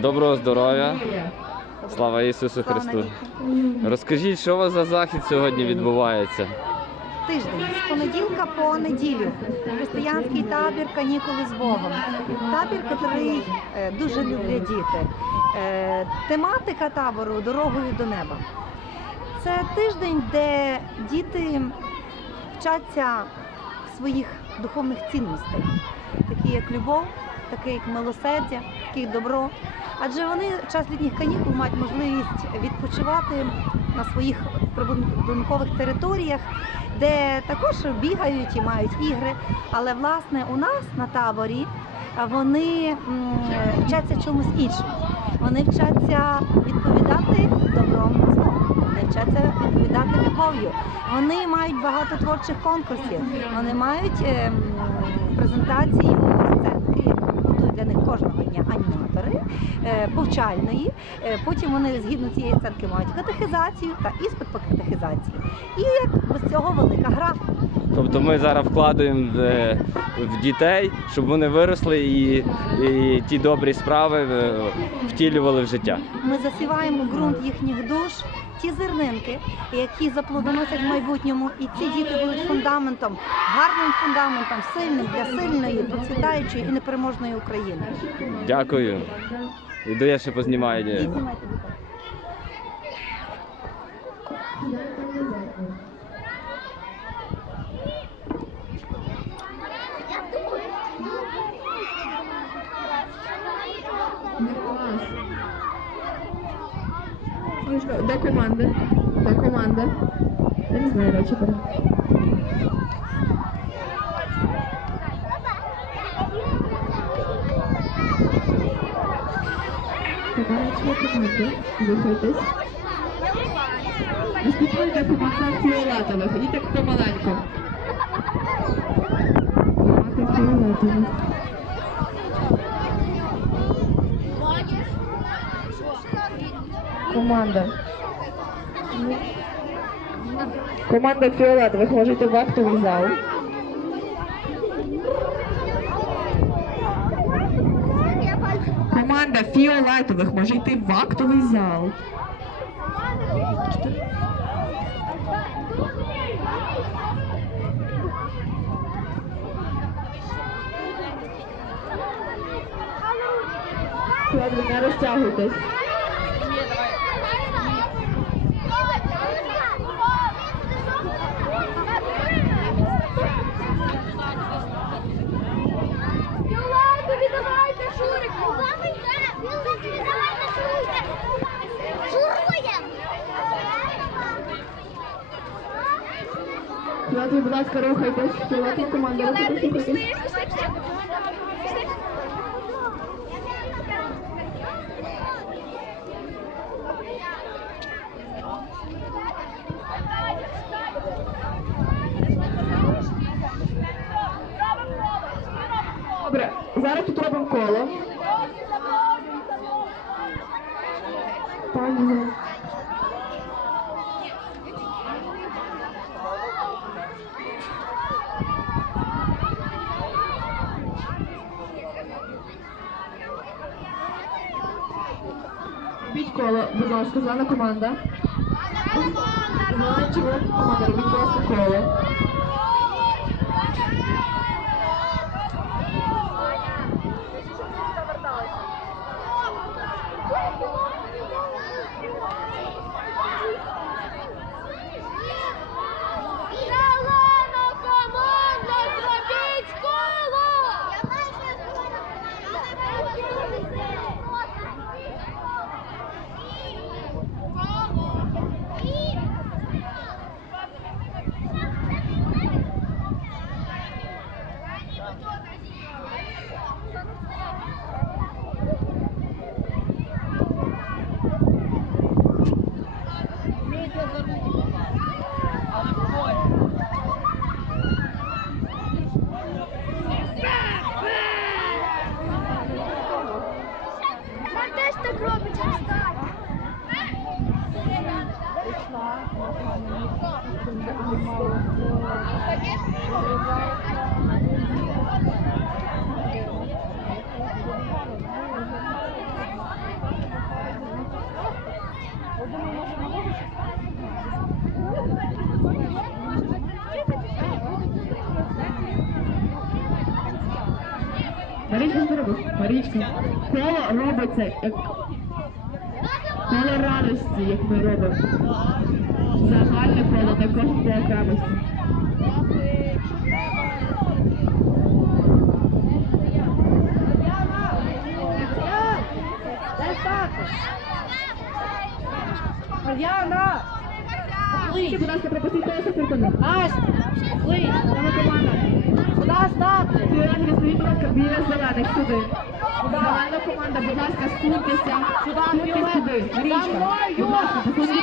Доброго здоров'я. Слава Ісусу Христу. Розкажіть, що у вас за захід сьогодні відбувається? Тиждень з понеділка по неділю. Християнський табір канікули з Богом. Табір, який е, дуже люблять діти. Е, Тематика табору дорогою до неба. Це тиждень, де діти вчаться своїх духовних цінностей, такі як любов, таке як милосердя, таке як добро. Адже вони в час літніх канікул мають можливість відпочивати на своїх прибудинкових територіях, де також бігають і мають ігри. Але власне у нас на таборі вони вчаться чомусь іншому. Вони вчаться відповідати добром на зло. Вони вчаться відповідати любов'ю. Вони мають багато творчих конкурсів. Вони мають е, для них кожного дня аніматори е, повчальної. Е, Потім вони згідно цієї сценки мають катехизацію та іспит по катехизації. І як без цього велика гра. Тобто ми зараз вкладаємо в, в дітей, щоб вони виросли і, і ті добрі справи е, втілювали в життя. Ми засіваємо ґрунт їхніх душ, ті зернинки, які заплодоносять в майбутньому, і ці діти будуть фундаментом, гарним фундаментом, сильним для сильної, процвітаючої і непереможної України. Дякую. Іду я ще познімаю. І знімайте, будь ласка. Сонечко, Де команда? Де команда? Я не знаю, речі бере. Побачимо команду. Рухайтесь. Наступна команда фіолетових. Ідіть так помаленьку. Команда фіолетових. Команда. Команда фіолетових можете в актовий зал. Команда фіолетових може йти в актовий зал. Не розтягуйтесь. Фіолетові, будь ласка, рухайтесь. Фіолетові команда, рухайтесь, рухайтесь. Добре, зараз тут робимо коло. Пані. Робіть коло, будь ласка, зелена команда. Зелена команда, робіть, просто коло. Марічка, Марічка, коло робиться як коло радості, як ми робимо. Загальне коло також по окремості. Мар'яна! Ще, будь ласка, пропустіть колесо фортуни. Настя! Плий! Саме команда. Куди стати? Фіолетові, стоїть, будь ласка, біля зелених сюди. Зелена команда, будь ласка, суньтеся. Сюди, сюди. Марічка, будь ласка, посунь